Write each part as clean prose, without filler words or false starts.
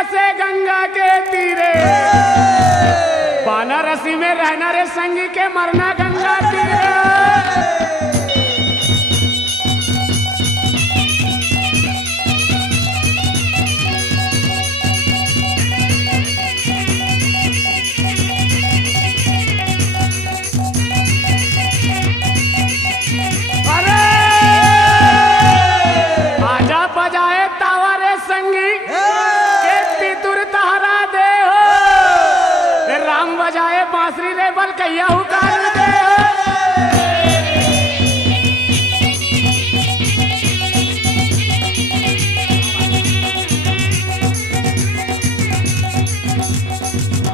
बसे गंगा के तीरे, बानारसी में रहना रे संगी के मरना गंगा तीरे। बजाए तावारे संगी के पितुर तहरा दे हो, राम बजाए बांसुरी रे बल कैया हुकार दे हो।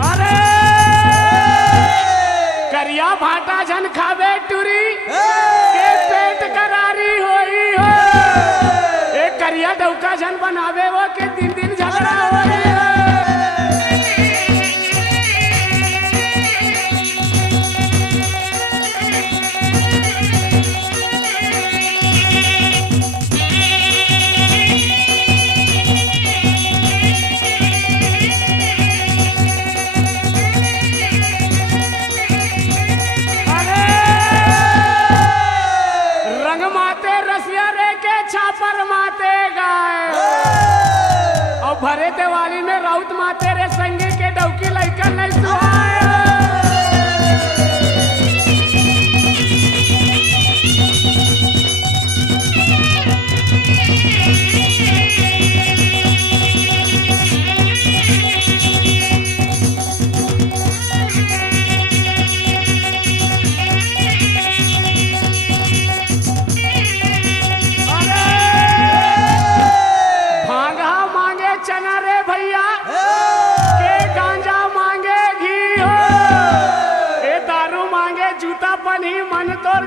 अरे करिया भाटा झन खावे टुरी के पेट करारी होई हो, करिया डौका जन बनावे वो के दिन दिन झगड़ा हो रे। अरे रंग माते रसिया रे के छापर माते और भरे दिवाली में राउत माते रे संगी के डौकी लइका नहीं सुहाए। चना रे भैया के गांजा मांगे घी हो, ए दारू मांगे जूता पनी मन तोड़